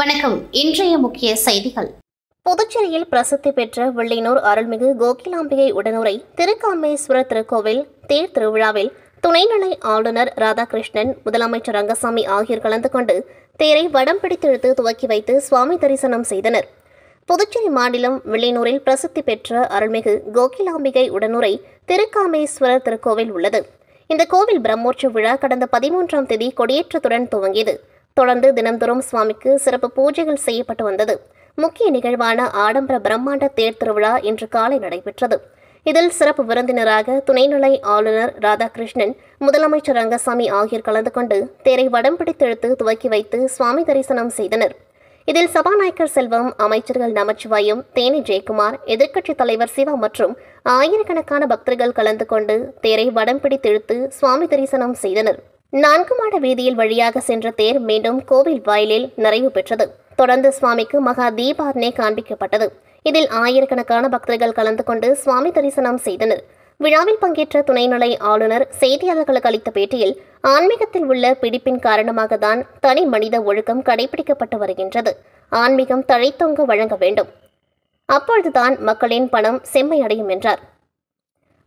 வணக்கம். இன்றைய முக்கிய செய்திகள். புதுச்சேரியில் பிரசித்தி பெற்ற வில்லியனூர் அருள்மிகு கோகிலாம்பிகை உடனுரை திருக்காமேஸ்வரர் திருக்கோவில் தேர் திருவிழாவில் துணைநிலை ஆளுநர் ராதாகிருஷ்ணன், முதலமைச்சர் ரங்கசாமி ஆகியோர் கலந்து கொண்டு தேரை வடம் பிடித்தெழுத்து துவக்கி வைத்து சுவாமி தரிசனம் செய்தனர். புதுச்சேரி மாநிலம் வில்லியனூரில் பிரசித்தி பெற்ற அருள்மிகு கோகிலாம்பிகை உடனுரை திருக்காமேஸ்வரர் திருக்கோவில் உள்ளது. இந்த கோவில் பிரம்மோற்சவ விழா கடந்த 13ஆம் தேதி கொடியேற்றத்துடன் துவங்கியது. தொடர்ந்து தினம்தோறும் சுவாமிக்கு சிறப்பு பூஜைகள் செய்யப்பட்டு வந்தது. முக்கிய நிகழ்வான ஆடம்பர பிரம்மாண்ட தேர் திருவிழா இன்று காலை நடைபெற்றது. இதில் சிறப்பு விருந்தினராக துணைநிலை ஆளுநர் ராதாகிருஷ்ணன், முதலமைச்சர் ரங்கசாமி ஆகியோர் கலந்து கொண்டு தேரை வடம் பிடித்தெழுத்து துவக்கி வைத்து சுவாமி தரிசனம் செய்தனர். இதில் சபாநாயகர் செல்வம், அமைச்சர்கள் நமச்சிவாயம், தேனி ஜெயக்குமார், எதிர்க்கட்சித் தலைவர் சிவா மற்றும் ஆயிரக்கணக்கான பக்தர்கள் கலந்து கொண்டு தேரை வடம் பிடித்தெழுத்து சுவாமி தரிசனம் செய்தனர். 4 மாட வீதியில் வழியாக சென்ற தேர் மீண்டும் கோவில் வாயிலில் நிறைவு பெற்றது. தொடர்ந்து சுவாமிக்கு மகா தீபாரனை காண்பிக்கப்பட்டது. இதில் ஆயிரக்கணக்கான பக்தர்கள் கலந்து கொண்டு சுவாமி தரிசனம் செய்தனர். விழாவில் பங்கேற்ற துணைநிலை ஆளுநர் செய்தியாளர்களுக்கு அளித்த பேட்டியில், ஆன்மீகத்தில் உள்ள பிடிப்பின் காரணமாக தான் தனி மனித ஒழுக்கம் கடைபிடிக்கப்பட்டு வருகின்றது. ஆன்மீகம் தழைத்தோங்க வழங்க வேண்டும், அப்பொழுதுதான் மக்களின் பணம் செம்மையடையும் என்றார்.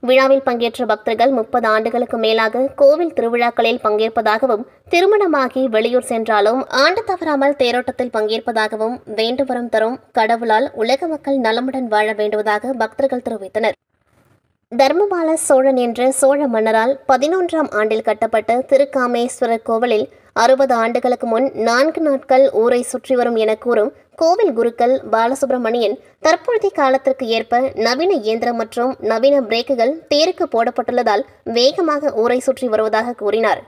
விழாவில் பங்கேற்ற பக்தர்கள் 30 ஆண்டுகளுக்கு மேலாக கோவில் திருவிழாக்களில் பங்கேற்பதாகவும், திருமணமாகி வெளியூர் சென்றாலும் ஆண்டு தவறாமல் தேரோட்டத்தில் பங்கேற்பதாகவும், வேண்டுவரம் தரும் கடவுளால் உலக மக்கள் நலமுடன் வாழ வேண்டுவதாக பக்தர்கள் தெரிவித்தனர். தர்மபால சோழன் என்ற சோழ மன்னரால் 11ஆம் ஆண்டில் கட்டப்பட்ட திருக்காமேஸ்வரர் கோவிலில் 60 ஆண்டுகளுக்கு முன் 4 நாட்கள் ஊரை சுற்றி வரும் என கூறும் கோவில் குருக்கள் பாலசுப்ரமணியன், தற்போதைய காலத்திற்கு ஏற்ப நவீன இயந்திரம் மற்றும் நவீன பிரேக்குகள் தேருக்கு போடப்பட்டுள்ளதால் வேகமாக ஊரை சுற்றி வருவதாக கூறினார்.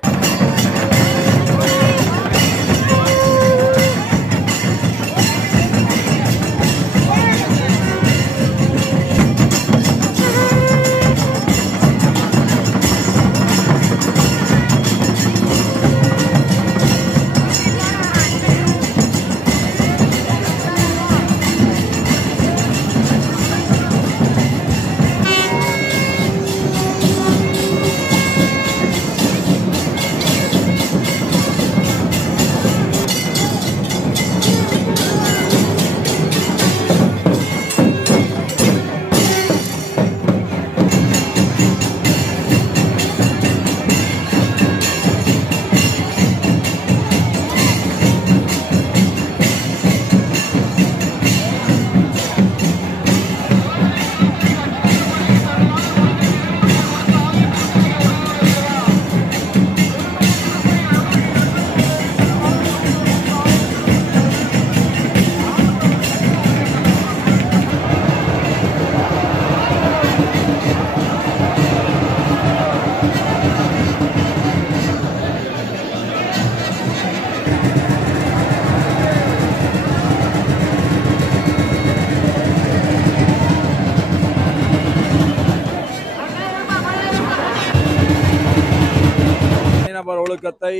நபர் ஒழுக்கத்தை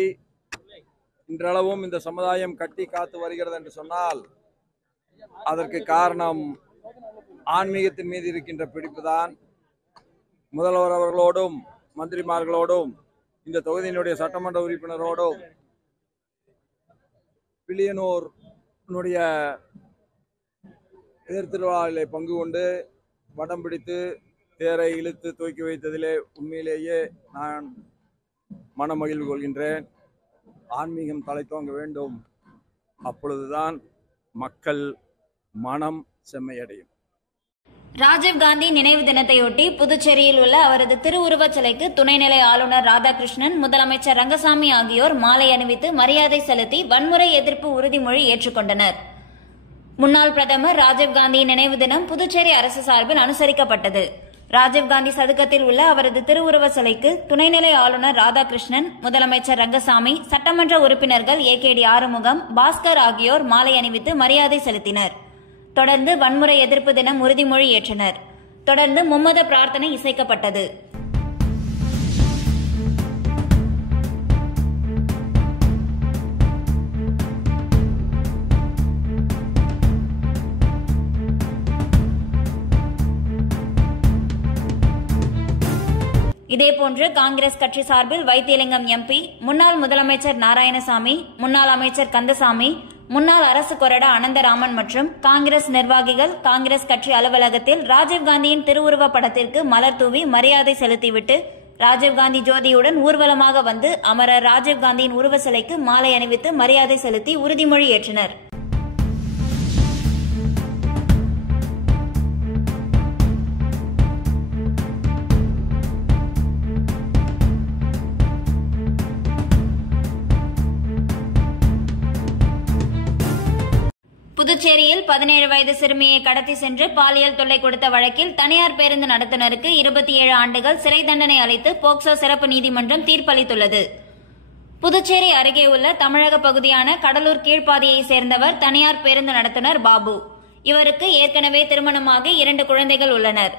இன்றளவும் இந்த சமுதாயம் கட்டி காத்து வருகிறது என்று சொன்னால் அதற்கு காரணம் ஆன்மீகத்தின் மீது இருக்கின்ற பிடிப்புதான். முதல்வர் அவர்களோடும், மந்திரிமார்களோடும், இந்த தொகுதியினுடைய சட்டமன்ற உறுப்பினரோடும் வில்லியனூருடைய தேர் திருவிழாவிலே பங்கு கொண்டு வடம் பிடித்து தேரை இழுத்து தூக்கி வைத்ததிலே உண்மையிலேயே நான் மனமகிழ்வு கொள்கின்றேன். ஆன்மீகம் தலைத்தோங்க வேண்டும், அப்பொழுதுதான் மக்கள் மனம் செம்மையடையும். ராஜீவ்காந்தி நினைவு தினத்தையொட்டி புதுச்சேரியில் உள்ள அவரது திருவுருவச் சிலைக்கு துணைநிலை ஆளுநர் ராதாகிருஷ்ணன், முதலமைச்சர் ரங்கசாமி ஆகியோர் மாலை அணிவித்து மரியாதை செலுத்தி வன்முறை எதிர்ப்பு உறுதிமொழி ஏற்றுக்கொண்டனர். முன்னாள் பிரதமர் ராஜீவ்காந்தி நினைவு தினம் புதுச்சேரி அரசு சார்பில் அனுசரிக்கப்பட்டது. ராஜீவ்காந்தி சதுக்கத்தில் உள்ள அவரது திருவுருவ சிலைக்கு துணைநிலை ஆளுநர் ராதாகிருஷ்ணன், முதலமைச்சர் ரங்கசாமி, சட்டமன்ற உறுப்பினர்கள் ஏகேடி ஆறுமுகம், பாஸ்கர் ஆகியோர் மாலை அணிவித்து மரியாதை செலுத்தினர். தொடர்ந்து வன்முறை எதிர்ப்பு தினம் உறுதிமொழி ஏற்றனர். தொடர்ந்து மும்மத பிரார்த்தனை இசைக்கப்பட்டது. இதேபோன்று காங்கிரஸ் கட்சி சார்பில் வைத்தியலிங்கம் எம்பி, முன்னாள் முதலமைச்சர் நாராயணசாமி, முன்னாள் அமைச்சர் கந்தசாமி, முன்னாள் அரசு கொறடா அனந்தராமன் மற்றும் காங்கிரஸ் நிர்வாகிகள் காங்கிரஸ் கட்சி அலுவலகத்தில் ராஜீவ்காந்தியின் திருவுருவ படத்திற்கு மலர் தூவி மரியாதை செலுத்திவிட்டு ராஜீவ்காந்தி ஜோதியுடன் ஊர்வலமாக வந்து அமரர் ராஜீவ்காந்தியின் உருவ சிலைக்கு மாலை அணிவித்து மரியாதை செலுத்தி உறுதிமொழி ஏற்றனர். புதுச்சேரியில் 17 வயது சிறுமியை கடத்தி சென்று பாலியல் தொல்லை கொடுத்த வழக்கில் தனியார் பேருந்து நடத்துனருக்கு 27 ஆண்டுகள் சிறை தண்டனை அளித்து போக்சோ சிறப்பு நீதிமன்றம் தீர்ப்பளித்துள்ளது. புதுச்சேரி அருகே உள்ள தமிழக பகுதியான கடலூர் கீழ்ப்பாதியை சேர்ந்தவர் தனியார் பேருந்து நடத்துனர் பாபு. இவருக்கு ஏற்கனவே திருமணமாக 2 குழந்தைகள் உள்ளனர்.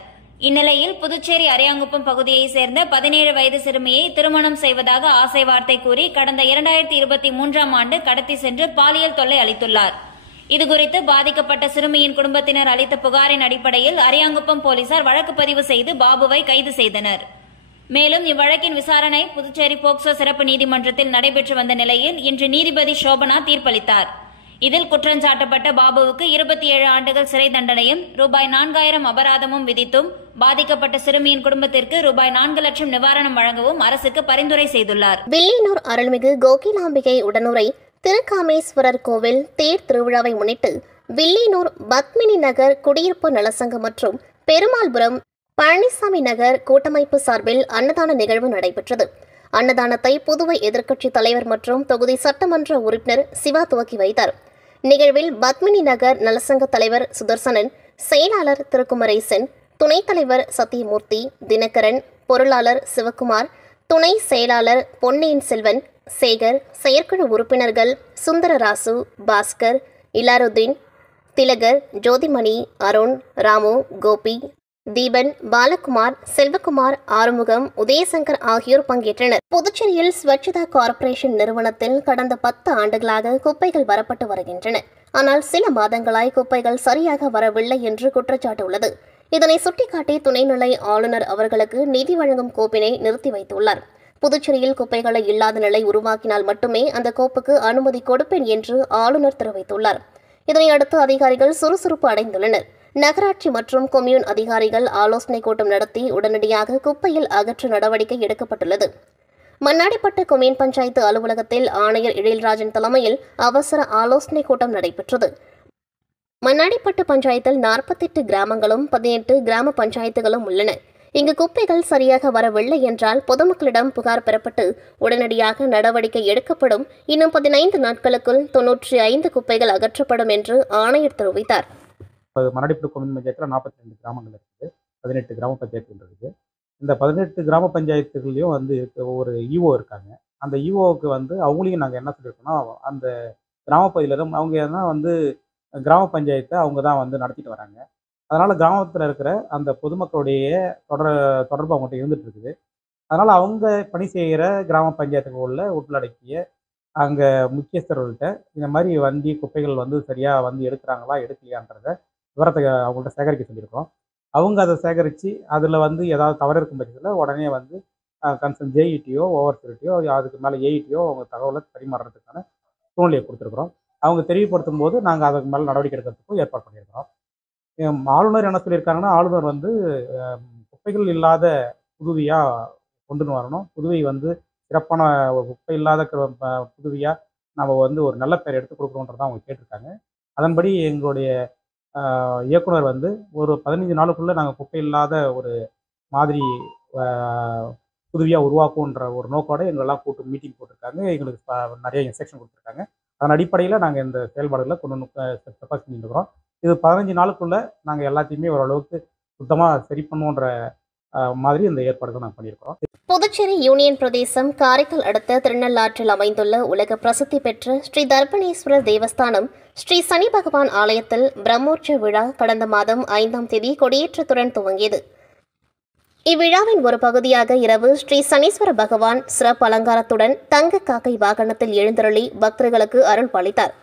இந்நிலையில் புதுச்சேரி அரியாங்குப்பம் பகுதியை சேர்ந்த 17 வயது சிறுமியை திருமணம் செய்வதாக ஆசை வார்த்தை கூறி கடந்த 2023ஆம் ஆண்டு கடத்தி சென்று பாலியல் தொல்லை அளித்துள்ளார். இதுகுறித்து பாதிக்கப்பட்ட சிறுமியின் குடும்பத்தினர் அளித்த புகாரின் அடிப்படையில் அரியாங்குப்பம் போலீசார் வழக்கு பதிவு செய்து பாபுவை கைது செய்தனர். மேலும் இவ்வழக்கின் விசாரணை புதுச்சேரி போக்சோ சிறப்பு நீதிமன்றத்தில் நடைபெற்று வந்த நிலையில் இன்று நீதிபதி சோபனா தீர்ப்பளித்தார். இதில் குற்றஞ்சாட்டப்பட்ட பாபுவுக்கு 27 ஆண்டுகள் சிறை தண்டனையும் ரூபாய் 4000 அபராதமும் விதித்தும் பாதிக்கப்பட்ட சிறுமியின் குடும்பத்திற்கு ரூபாய் 4 லட்சம் நிவாரணம் வழங்கவும் அரசுக்கு பரிந்துரை செய்துள்ளார். வில்லியனூர் அருள்மிகு கோகிலாம்பிகை உடனுரை திருக்காமேஸ்வரர் கோவில் தேர் திருவிழாவை முன்னிட்டு வில்லியனூர் பத்மினி நகர் குடியிருப்பு நலசங்கம் மற்றும் பெருமாள்புரம் பழனிசாமி நகர் கூட்டமைப்பு சார்பில் அன்னதான நிகழ்வு நடைபெற்றது. அன்னதானத்தை புதுவை எதிர்க்கட்சித் தலைவர் மற்றும் தொகுதி சட்டமன்ற உறுப்பினர் சிவா துவக்கி வைத்தார். நிகழ்வில் பத்மினி நகர் நலசங்க தலைவர் சுதர்சனன், செயலாளர் திருக்குமரேசன், துணைத் தலைவர் சத்தியமூர்த்தி, தினகரன், பொருளாளர் சிவக்குமார், துணை செயலாளர் பொன்னியின் செல்வன், சேகர், செயற்குழு உறுப்பினர்கள் சுந்தரராசு, பாஸ்கர், இலாருதீன், திலகர், ஜோதிமணி, அருண், ராமு, கோபி, தீபன், பாலகுமார், செல்வகுமார், ஆறுமுகம், உதயசங்கர் ஆகியோர் பங்கேற்றனர். புதுச்சேரியில் ஸ்வச்சதா கார்ப்பரேஷன் நிறுவனத்தில் கடந்த 10 ஆண்டுகளாக குப்பைகள் வரப்பட்டு வருகின்றன. ஆனால் சில மாதங்களாய் குப்பைகள் சரியாக வரவில்லை என்று குற்றச்சாட்டு உள்ளது. இதனை சுட்டிக்காட்டி துணைநிலை ஆளுநர் அவர்களுக்கு நிதி வழங்கும் கோப்பினை நிறுத்தி வைத்துள்ளார். புதுச்சேரியில் குப்பைகளை இல்லாத நிலை உருவாக்கினால் மட்டுமே அந்த கோப்புக்கு அனுமதி கொடுப்பேன் என்று ஆளுநர் தெரிவித்துள்ளார். இதனையடுத்து அதிகாரிகள் சுறுசுறுப்பு அடைந்துள்ளனர். நகராட்சி மற்றும் கொம்யூன் அதிகாரிகள் ஆலோசனை கூட்டம் நடத்தி உடனடியாக குப்பையில் அகற்ற நடவடிக்கை எடுக்கப்பட்டுள்ளது. மண்ணாடிப்பட்டு கொம்யூன் பஞ்சாயத்து அலுவலகத்தில் ஆணையர் எழில்ராஜன் தலைமையில் அவசர ஆலோசனை கூட்டம் நடைபெற்றது. மண்ணாடிப்பட்டு பஞ்சாயத்தில் 48 கிராமங்களும் 18 கிராம பஞ்சாயத்துகளும் உள்ளன. இங்கு குப்பைகள் சரியாக வரவில்லை என்றால் பொதுமக்களிடம் புகார் பெறப்பட்டு உடனடியாக நடவடிக்கை எடுக்கப்படும். இன்னும் 15 நாட்களுக்குள் 95 குப்பைகள் அகற்றப்படும் என்று ஆணையர் தெரிவித்தார். மண்ணாடிப்பட்டு கொம்யூன் பஞ்சாயத்தில் 42 கிராமங்கள் இருக்குது, 18 கிராம பஞ்சாயத்துகள் இருக்குது. இந்த 18 கிராம பஞ்சாயத்துகள்லையும் ஒரு ஈஓ இருக்காங்க. அந்த ஈஓவுக்கு அவங்களையும் நாங்கள் என்ன சொல்லியிருக்கோம்னா, அந்த கிராம பகுதியில் தான் அவங்க தான் கிராம பஞ்சாயத்தை அவங்க தான் நடத்திட்டு வராங்க. அதனால் கிராமத்தில் இருக்கிற அந்த பொதுமக்களுடைய தொடர்பு அவங்கள்ட்ட இருந்துகிட்டு இருக்குது. அதனால் அவங்க பணி செய்கிற கிராம பஞ்சாயத்துக்குள்ள உள்ளடக்கிய அங்கே முக்கியஸ்தர்கள்ட்ட இந்த மாதிரி குப்பைகள் சரியாக எடுக்கிறாங்களா எடுக்கலையான்றத விவரத்தை அவங்கள்ட்ட சேகரிக்க சொல்லியிருக்கோம். அவங்க அதை சேகரித்து அதில் ஏதாவது தவறு இருக்கும் பட்சத்தில் உடனே கன்சர்ன் ஜேஇடியோ ஓவர்சிட்டியோ அதுக்கு மேலே ஏஇடியோ அவங்க தகவலை பரிமாறுறதுக்கான சூழ்நிலையை கொடுத்துருக்குறோம். அவங்க தெரியப்படுத்தும் போது நாங்கள் அதுக்கு மேலே நடவடிக்கை எடுக்கிறதுக்கும் ஏற்பாடு பண்ணியிருக்கிறோம். ஆளுநர் என்ன சொல்லியிருக்காங்கன்னா, ஆளுநர் குப்பைகள் இல்லாத புதுவையாக கொண்டுன்னு வரணும். புதுவை சிறப்பான குப்பை இல்லாத புதுவையாக நம்ம ஒரு நல்ல பேர் எடுத்து கொடுக்குறோன்றதான் அவங்க கேட்டிருக்காங்க. அதன்படி எங்களுடைய இயக்குனர் ஒரு 15 நாளுக்குள்ளே நாங்கள் குப்பை இல்லாத ஒரு மாதிரி புதுவையாக உருவாக்குன்ற ஒரு நோக்கோட எங்களெல்லாம் கூட்டு மீட்டிங் போட்டிருக்காங்க. எங்களுக்கு நிறைய இன்ஸ்ட்ரக்ஷன் கொடுத்துருக்காங்க. அதன் அடிப்படையில் நாங்கள் இந்த செயல்பாடுகளை கொண்டு செஞ்சுருக்கிறோம். இது 15 நாளுக்குள்ளே நாங்கள் எல்லாத்தையுமே ஓரளவுக்கு சுத்தமாக சரி பண்ணுவோன்ற மாதிரி இந்த ஏற்பாடுகள் நாங்கள் பண்ணியிருக்கிறோம். புதுச்சேரி யூனியன் பிரதேசம் காரைக்கால் அடுத்த திருநள்ளாற்றில் அமைந்துள்ள உலக பிரசித்தி பெற்ற ஸ்ரீ தர்ப்பணேஸ்வரர் தேவஸ்தானம் ஸ்ரீ சனி பகவான் ஆலயத்தில் பிரம்மோற்சவ விழா கடந்த மாதம் 5ஆம் தேதி கொடியேற்றத்துடன் துவங்கியது. இவ்விழாவின் ஒரு பகுதியாக இரவு ஸ்ரீ சனீஸ்வர பகவான் சிறப்பு அலங்காரத்துடன் தங்க காக்கை வாகனத்தில் எழுந்தருளி பக்தர்களுக்கு அருள் பாலித்தார்.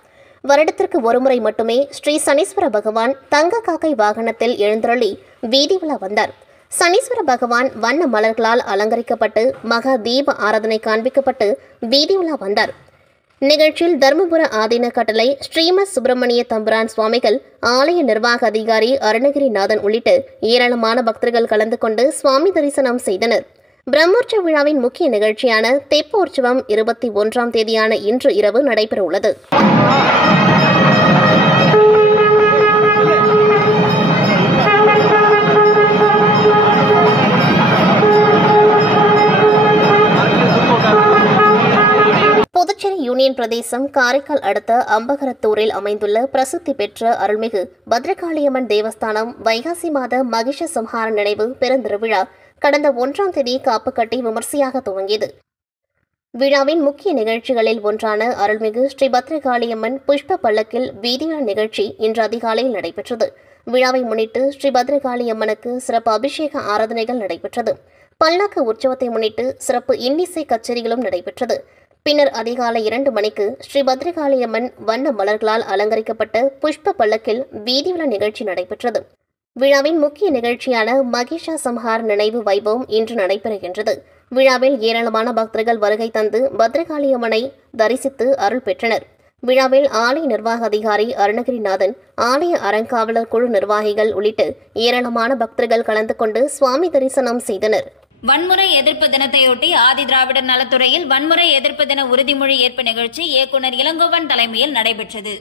வருடத்திற்கு ஒருமுறை மட்டுமே ஸ்ரீ சனீஸ்வர பகவான் தங்க காக்கை வாகனத்தில் எழுந்தருளி வீதி உலா வந்தார். சனீஸ்வர பகவான் வண்ண மலர்களால் அலங்கரிக்கப்பட்டு மகா தீப ஆராதனை காண்பிக்கப்பட்டு வீதி உலா வந்தார். நிகழ்ச்சியில் தருமபுர ஆதீன கட்டளை ஸ்ரீமத் சுப்பிரமணிய தம்புரான் சுவாமிகள், ஆலய நிர்வாக அதிகாரி அருணகிரிநாதன் உள்ளிட்ட ஏராளமான பக்தர்கள் கலந்து கொண்டு சுவாமி தரிசனம் செய்தனர். பிரம்மோற்சவ விழாவின் முக்கிய நிகழ்ச்சியான தெப்போற்சவம் 21ஆம் தேதியான இன்று இரவு நடைபெறவுள்ளது. புதுச்சேரி யூனியன் பிரதேசம் காரைக்கால் அடுத்த அம்பகரத்தூரில் அமைந்துள்ள பிரசித்தி பெற்ற அருள்மிகு பத்ரகாளியம்மன் தேவஸ்தானம் வைகாசி மாத மகிஷ சம்ஹார நினைவு பெருந்திருவிழா கடந்த 1ஆம் தேதி காப்பு கட்டி விமர்சையாக துவங்கியது. விழாவின் முக்கிய நிகழ்ச்சிகளில் ஒன்றான அருள்மிகு ஸ்ரீ பத்ரகாளியம்மன் புஷ்ப பல்லக்கில் வீதியுலா நிகழ்ச்சி இன்று அதிகாலையில் நடைபெற்றது. விழாவை முன்னிட்டு ஸ்ரீ பத்ரகாளியம்மனுக்கு சிறப்பு அபிஷேக ஆராதனைகள் நடைபெற்றது. பல்லாக்கு உற்சவத்தை முன்னிட்டு சிறப்பு இன்னிசை கச்சேரிகளும் நடைபெற்றது. பின்னர் அதிகாலை 2 மணிக்கு ஸ்ரீ பத்ரகாளியம்மன் வண்ண மலர்களால் அலங்கரிக்கப்பட்ட புஷ்ப பல்லக்கில் வீதியுலா நிகழ்ச்சி நடைபெற்றது. விழாவின் முக்கிய நிகழ்ச்சியான மகிஷா சம்ஹார் நினைவு வைபவம் இன்று நடைபெறுகின்றது. விழாவில் ஏராளமான பக்தர்கள் வருகை தந்து பத்ரகாளியம்மனை தரிசித்து அருள் பெற்றனர். விழாவில் ஆலய நிர்வாக அதிகாரி அருணகிரிநாதன், ஆலய அறங்காவலர் குழு நிர்வாகிகள் உள்ளிட்ட ஏராளமான பக்தர்கள் கலந்து கொண்டு சுவாமி தரிசனம் செய்தனர். வன்முறை எதிர்ப்பு தினத்தையொட்டி ஆதி திராவிடர் நலத்துறையில் வன்முறை எதிர்ப்பு தின உறுதிமொழி ஏற்பு நிகழ்ச்சி இயக்குநர் இளங்கோவன் தலைமையில் நடைபெற்றது.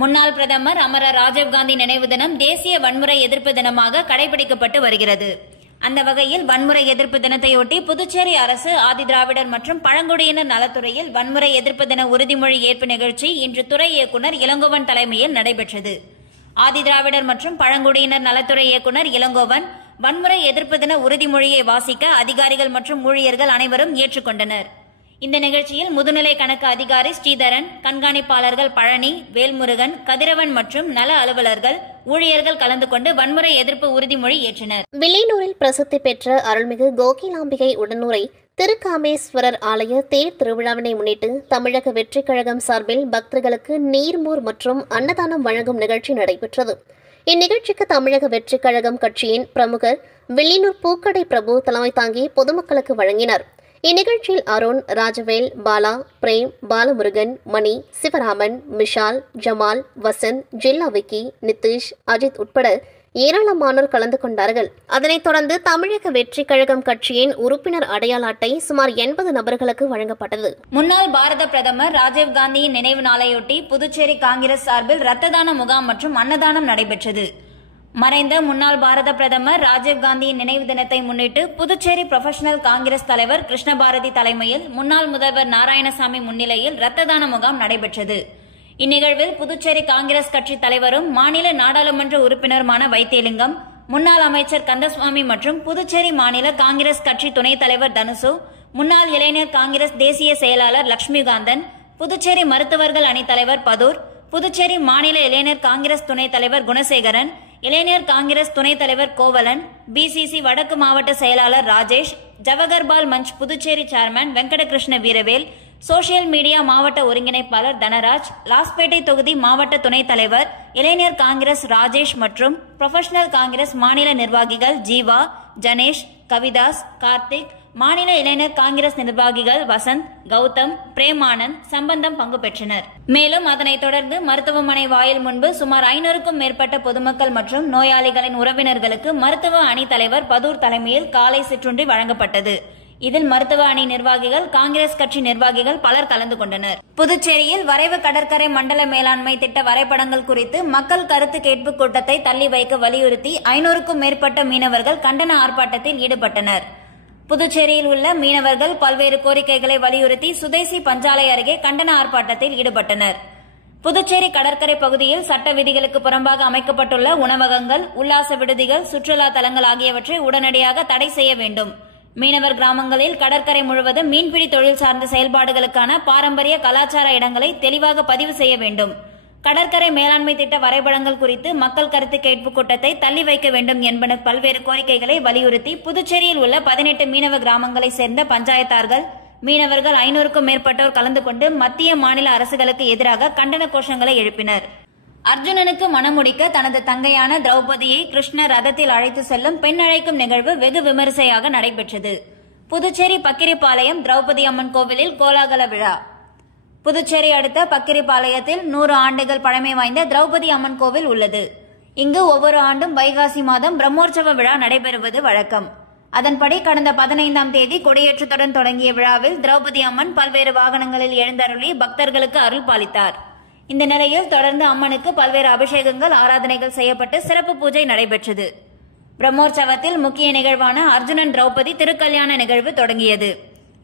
முன்னாள் பிரதமர் அமரர் ராஜீவ்காந்தி நினைவு தினம் தேசிய வன்முறை எதிர்ப்பு தினமாக கடைபிடிக்கப்பட்டு வருகிறது. அந்த வகையில் வன்முறை எதிர்ப்பு தினத்தையொட்டி புதுச்சேரி அரசு ஆதி திராவிடர் மற்றும் பழங்குடியினர் நலத்துறையில் வன்முறை எதிர்ப்பு தின உறுதிமொழி ஏற்பு நிகழ்ச்சி இன்று துறை இயக்குநர் இளங்கோவன் தலைமையில் நடைபெற்றது. ஆதி திராவிடர் மற்றும் பழங்குடியினர் நலத்துறை இயக்குநர் இளங்கோவன் வன்முறை எதிர்ப்பு தின உறுதிமொழியை வாசிக்க அதிகாரிகள் மற்றும் ஊழியர்கள் அனைவரும் ஏற்றுக்கொண்டனர். இந்த நிகழ்ச்சியில் முதுநிலை கணக்கு அதிகாரி ஸ்ரீதரன், கண்காணிப்பாளர்கள் பழனி, வேல்முருகன், கதிரவன் மற்றும் நல அலுவலர்கள், ஊழியர்கள் கலந்து கொண்டு வன்முறை எதிர்ப்பு உறுதிமொழி ஏற்றனர். வில்லியனூரில் பிரசித்தி பெற்ற அருள்மிகு கோகிலாம்பிகை உடனுரை திருக்காமேஸ்வரர் ஆலய தேர் திருவிழாவினை முன்னிட்டு தமிழக வெற்றிக் கழகம் சார்பில் பக்தர்களுக்கு நீர்மோர் மற்றும் அன்னதானம் வழங்கும் நிகழ்ச்சி நடைபெற்றது. இந்நிகழ்ச்சிக்கு தமிழக வெற்றிக் கழகம் கட்சியின் பிரமுகர் வில்லியனூர் பூக்கடை பிரபு தலைமை தாங்கி பொதுமக்களுக்கு வழங்கினார். இந்நிகழ்ச்சியில் அருண், ராஜவேல், பாலா, பிரேம், பாலமுருகன், மணி, சிவராமன், விஷால், ஜமால், வசந்த், ஜில்லா விக்கி, நிதிஷ், அஜித் உட்பட ஏராளமானோர் கலந்து கொண்டார்கள். அதனைத் தொடர்ந்து தமிழக வெற்றிக் கழகம் கட்சியின் உறுப்பினர் அடையாள அட்டை சுமார் 80 நபர்களுக்கு வழங்கப்பட்டது. முன்னாள் பாரத பிரதமர் ராஜீவ்காந்தியின் நினைவு நாளையொட்டி புதுச்சேரி காங்கிரஸ் சார்பில் ரத்த தான முகாம் மற்றும் அன்னதானம் நடைபெற்றது. மறைந்த முன்னாள் பாரத பிரதமர் ராஜீவ்காந்தியின் நினைவு தினத்தை முன்னிட்டு புதுச்சேரி புரொஃபஷனல் காங்கிரஸ் தலைவர் கிருஷ்ணபாரதி தலைமையில் முன்னாள் முதல்வர் நாராயணசாமி முன்னிலையில் ரத்த தான முகாம் நடைபெற்றது. இந்நிகழ்வில் புதுச்சேரி காங்கிரஸ் கட்சி தலைவரும் மாநில நாடாளுமன்ற உறுப்பினருமான வைத்தியலிங்கம், முன்னாள் அமைச்சர் கந்தசுவாமி மற்றும் புதுச்சேரி மாநில காங்கிரஸ் கட்சி துணைத் தலைவர் தனுசு, முன்னாள் இளைஞர் காங்கிரஸ் தேசிய செயலாளர் லட்சுமிகாந்தன், புதுச்சேரி மருத்துவர்கள் அணி தலைவர் பதூர், புதுச்சேரி மாநில இளைஞர் காங்கிரஸ் துணைத் தலைவர் குணசேகரன், இளைஞர் காங்கிரஸ் துணைத் தலைவர் கோவலன், பிசிசி வடக்கு மாவட்ட செயலாளர் ராஜேஷ், ஜவஹர்பால் மஞ்ச் புதுச்சேரி சேர்மன் வெங்கடகிருஷ்ண வீரவேல், சோசியல் மீடியா மாவட்ட ஒருங்கிணைப்பாளர் தனராஜ், லாஸ்பேட்டை தொகுதி மாவட்ட துணைத் தலைவர் இளைஞர் காங்கிரஸ் ராஜேஷ் மற்றும் புரொஃபஷனல் காங்கிரஸ் மாநில நிர்வாகிகள் ஜீவா, ஜனேஷ், கவிதாஸ், கார்த்திக், மாநில இளைஞர் காங்கிரஸ் நிர்வாகிகள் வசந்த், கௌதம், பிரேமானந்த், சம்பந்தம் பங்கு பெற்றனர். மேலும் அதனைத் தொடர்ந்து மருத்துவமனை வாயில் முன்பு சுமார் 500க்கும் மேற்பட்ட பொதுமக்கள் மற்றும் நோயாளிகளின் உறவினர்களுக்கு மருத்துவ அணி தலைவர் பதூர் தலைமையில் காலை சிற்றுண்டி வழங்கப்பட்டது. இதில் மருத்துவ அணி நிர்வாகிகள், காங்கிரஸ் கட்சி நிர்வாகிகள் பலர் கலந்து கொண்டனர். புதுச்சேரியில் வரைவு கடற்கரை மண்டல மேலாண்மை திட்ட வரைபடங்கள் குறித்து மக்கள் கருத்து கேட்பு கூட்டத்தை தள்ளி வைக்க வலியுறுத்தி 500க்கும் மேற்பட்ட மீனவர்கள் கண்டன ஆர்ப்பாட்டத்தில் ஈடுபட்டனர். புதுச்சேரியில் உள்ள மீனவர்கள் பல்வேறு கோரிக்கைகளை வலியுறுத்தி சுதேசி பஞ்சாலை அருகே கண்டன ஆர்ப்பாட்டத்தில் ஈடுபட்டனர். புதுச்சேரி கடற்கரை பகுதியில் சட்ட விதிகளுக்கு புறம்பாக அமைக்கப்பட்டுள்ள உணவகங்கள், உல்லாச விடுதிகள், சுற்றுலா தலங்கள் ஆகியவற்றை உடனடியாக தடை செய்ய வேண்டும். மீனவர் கிராமங்களில் கடற்கரை முழுவதும் மீன்பிடி தொழில் சார்ந்த செயல்பாடுகளுக்கான பாரம்பரிய கலாச்சார இடங்களை தெளிவாக பதிவு செய்ய வேண்டும். கடற்கரை மேலாண்மை திட்ட வரைபடங்கள் குறித்து மக்கள் கருத்து கேட்பு கூட்டத்தை தள்ளி வைக்க வேண்டும் என்பன பல்வேறு கோரிக்கைகளை வலியுறுத்தி புதுச்சேரியில் உள்ள 18 மீனவ கிராமங்களை சேர்ந்த பஞ்சாயத்தார்கள், மீனவர்கள் 500க்கும் மேற்பட்டோர் கலந்து கொண்டு மத்திய மாநில அரசுகளுக்கு எதிராக கண்டன கோஷங்களை எழுப்பினர். அர்ஜுனனுக்கு மணமுடிக்க தனது தங்கையான திரௌபதியை கிருஷ்ணர் ரதத்தில் அழைத்து செல்லும் பெண் அழைக்கும் நிகழ்வு வெகு விமரிசையாக நடைபெற்றது. புதுச்சேரி பக்கிரிப்பாளையம் திரௌபதி அம்மன் கோவிலில் கோலாகல விழா. புதுச்சேரி அடுத்த பக்கிரிபாளையத்தில் 100 ஆண்டுகள் பழமை வாய்ந்த திரௌபதி அம்மன் கோவில் உள்ளது. இங்கு ஒவ்வொரு ஆண்டும் வைகாசி மாதம் பிரம்மோற்சவ விழா நடைபெறுவது வழக்கம். அதன்படி கடந்த 15ஆம் தேதி கொடியேற்றத்துடன் தொடங்கிய விழாவில் திரௌபதி அம்மன் பல்வேறு வாகனங்களில் எழுந்தருளி பக்தர்களுக்கு அருள் பாலித்தார். இந்த நிலையில் தொடர்ந்து அம்மனுக்கு பல்வேறு அபிஷேகங்கள், ஆராதனைகள் செய்யப்பட்டு சிறப்பு பூஜை நடைபெற்றது. பிரம்மோற்சவத்தில் முக்கிய நிகழ்வான அர்ஜுனன் திரௌபதி திருக்கல்யாண நிகழ்வு தொடங்கியது.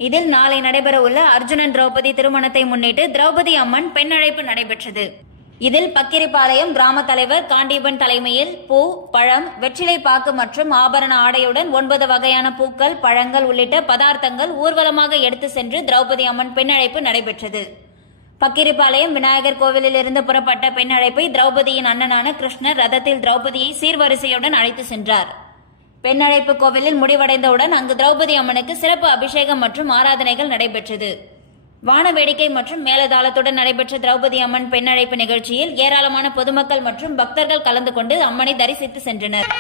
இதில் நாளை நடைபெற உள்ள அர்ஜுனன் திரௌபதி திருமணத்தை முன்னிட்டு திரௌபதி அம்மன் பெண் அழைப்பு நடைபெற்றது. இதில் பக்கிரிபாளையம் கிராம தலைவர் காண்டீபன் தலைமையில் பூ, பழம், வெற்றிலை பாக்கு மற்றும் ஆபரண ஆடையுடன் 9 வகையான பூக்கள், பழங்கள் உள்ளிட்ட பதார்த்தங்கள் ஊர்வலமாக எடுத்து சென்று திரௌபதி அம்மன் பெண் அழைப்பு நடைபெற்றது. பக்கிரிபாளையம் விநாயகர் கோவிலில் இருந்து புறப்பட்ட பெண் அழைப்பை திரௌபதியின் அண்ணனான கிருஷ்ணர் ரதத்தில் திரௌபதியை சீர்வரிசையுடன் அழைத்து சென்றார். பெண் அழைப்பு கோவிலில் முடிவடைந்தவுடன் அங்கு திரௌபதி அம்மனுக்கு சிறப்பு அபிஷேகம் மற்றும் ஆராதனைகள் நடைபெற்றது. வான வேடிக்கை மற்றும் மேலதாளத்துடன் நடைபெற்ற திரௌபதி அம்மன் பெண் அழைப்பு நிகழ்ச்சியில் ஏராளமான பொதுமக்கள் மற்றும் பக்தர்கள் கலந்து கொண்டு அம்மனை தரிசித்து சென்றனர்.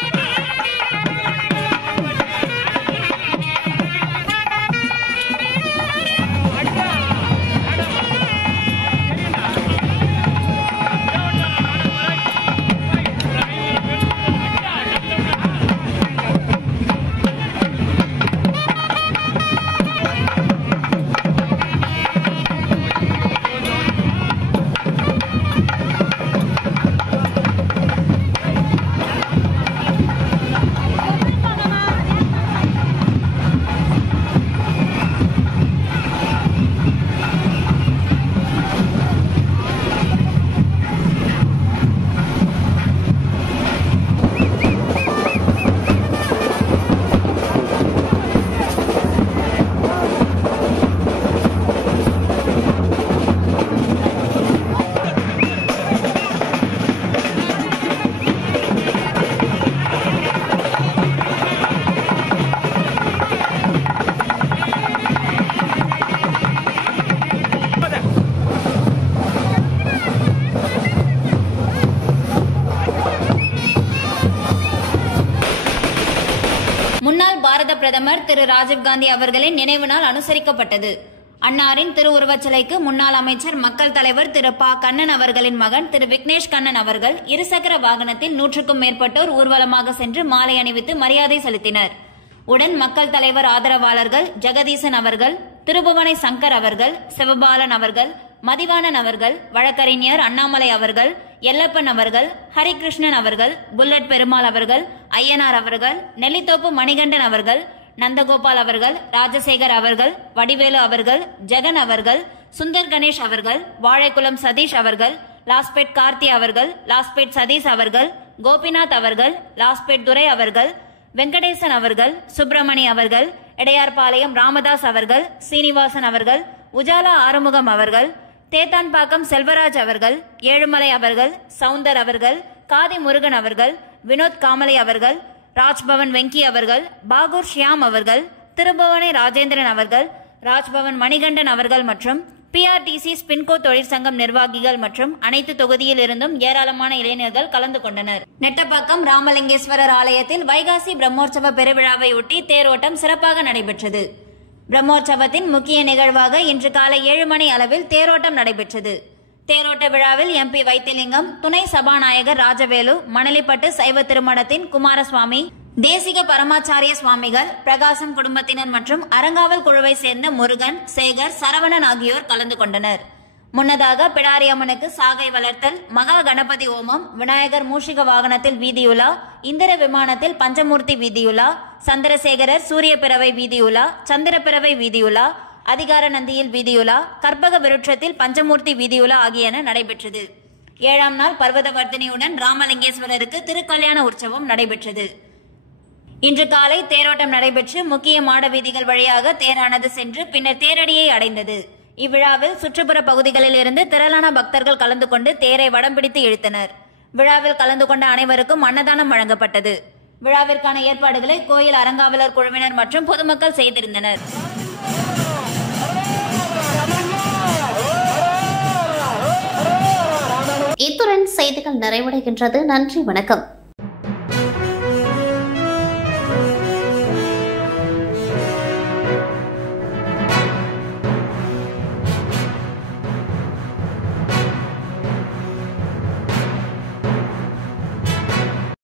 முன்னாள் பாரத பிரதமர் திரு ராஜீவ்காந்தி அவர்களின் நினைவு நாள் அனுசரிக்கப்பட்டது. அன்னாரின் திருவுருவச் சிலைக்கு முன்னாள் அமைச்சர், மக்கள் தலைவர் திரு ப. கண்ணன் அவர்களின் மகன் திரு விக்னேஷ் கண்ணன் அவர்கள் இருசக்கர வாகனத்தில் 100க்கும் மேற்பட்டோர் ஊர்வலமாக சென்று மாலை அணிவித்து மரியாதை செலுத்தினர். உடன் மக்கள் தலைவர் ஆதரவாளர்கள் ஜெகதீசன் அவர்கள், திருபுவனை சங்கர் அவர்கள், சிவபாலன் அவர்கள், மதிவாணன் அவர்கள், வழக்கறிஞர் அண்ணாமலை அவர்கள், எல்லப்பன் அவர்கள், ஹரிகிருஷ்ணன் அவர்கள், புல்லட் பெருமாள் அவர்கள், ஐயனார் அவர்கள், நெல்லித்தோப்பு மணிகண்டன் அவர்கள், நந்தகோபால் அவர்கள், ராஜசேகர் அவர்கள், வடிவேலு அவர்கள், ஜெகன் அவர்கள், சுந்தர் கணேஷ் அவர்கள், வாழைக்குளம் சதீஷ் அவர்கள், லாஸ்பேட் கார்த்தி அவர்கள், லாஸ்பேட் சதீஷ் அவர்கள், கோபிநாத் அவர்கள், லாஸ்பேட் துரை அவர்கள், வெங்கடேசன் அவர்கள், சுப்பிரமணி அவர்கள், இடையார்பாளையம் ராமதாஸ் அவர்கள், சீனிவாசன் அவர்கள், உஜாலா ஆறுமுகம் அவர்கள், தேத்தான்பாக்கம் செல்வராஜ் அவர்கள், ஏழுமலை அவர்கள், சவுந்தர் அவர்கள், காதி முருகன் அவர்கள், வினோத் காமலை அவர்கள், ராஜ்பவன் வெங்கி அவர்கள், பாகூர் ஷியாம் அவர்கள், திருபுவனை ராஜேந்திரன் அவர்கள், ராஜ்பவன் மணிகண்டன் அவர்கள் மற்றும் பிஆர்டிசி ஸ்பின்கோ தொழிற்சங்கம் நிர்வாகிகள் மற்றும் அனைத்து தொகுதியில் இருந்தும் ஏராளமான இளைஞர்கள் கலந்து கொண்டனர். நெட்டப்பாக்கம் ராமலிங்கேஸ்வரர் ஆலயத்தில் வைகாசி பிரம்மோற்சவ பெருவிழாவை ஒட்டி தேரோட்டம் சிறப்பாக நடைபெற்றது. பிரம்மோற்சவத்தின் முக்கிய நிகழ்வாக இன்று காலை 7 மணி அளவில் தேரோட்டம் நடைபெற்றது. தேரோட்ட விழாவில் எம்பி வைத்திலிங்கம், துணை சபாநாயகர் ராஜவேலு, மணலிப்பட்டு சைவ திருமணத்தின் குமாரசுவாமி, தேசிக பரமாச்சாரிய சுவாமிகள், பிரகாசம் குடும்பத்தினர் மற்றும் அறங்காவல் குழுவை சேர்ந்த முருகன், சேகர், சரவணன் ஆகியோர் கலந்து கொண்டனர். முன்னதாக பிடாரி அம்மனுக்கு சாகை வளர்த்தல், மகா கணபதி ஹோமம், விநாயகர் மூஷிக வாகனத்தில் வீதியுலா, இந்திர விமானத்தில் பஞ்சமூர்த்தி வீதியுலா, சந்திரசேகரர் சூரிய பிறவை வீதியுலா, சந்திரபிறவை வீதியுலா, அதிகார நந்தியில் வீதியுலா, கற்பக விருட்சத்தில் பஞ்சமூர்த்தி வீதியுலா ஆகியன நடைபெற்றது. 7ஆம் நாள் பர்வதவர்த்தினியுடன் ராமலிங்கேஸ்வரருக்கு திருக்கல்யாண உற்சவம் நடைபெற்றது. இன்று காலை தேரோட்டம் நடைபெற்று முக்கிய மாட வீதிகள் வழியாக தேரானது சென்று பின்னர் தேரடியை அடைந்தது. இவ்விழாவில் சுற்றுப்புற பகுதிகளில் இருந்து திரளான பக்தர்கள் கலந்து கொண்டு தேரை வடம் பிடித்து இழுத்தனர். விழாவில் கலந்து கொண்ட அனைவருக்கும் அன்னதானம் வழங்கப்பட்டது. விழாவிற்கான ஏற்பாடுகளை கோயில் அறங்காவலர் குழுவினர் மற்றும் பொதுமக்கள் செய்திருந்தனர். இத்துடன் செய்திகள் நிறைவடைகின்றது. நன்றி, வணக்கம்.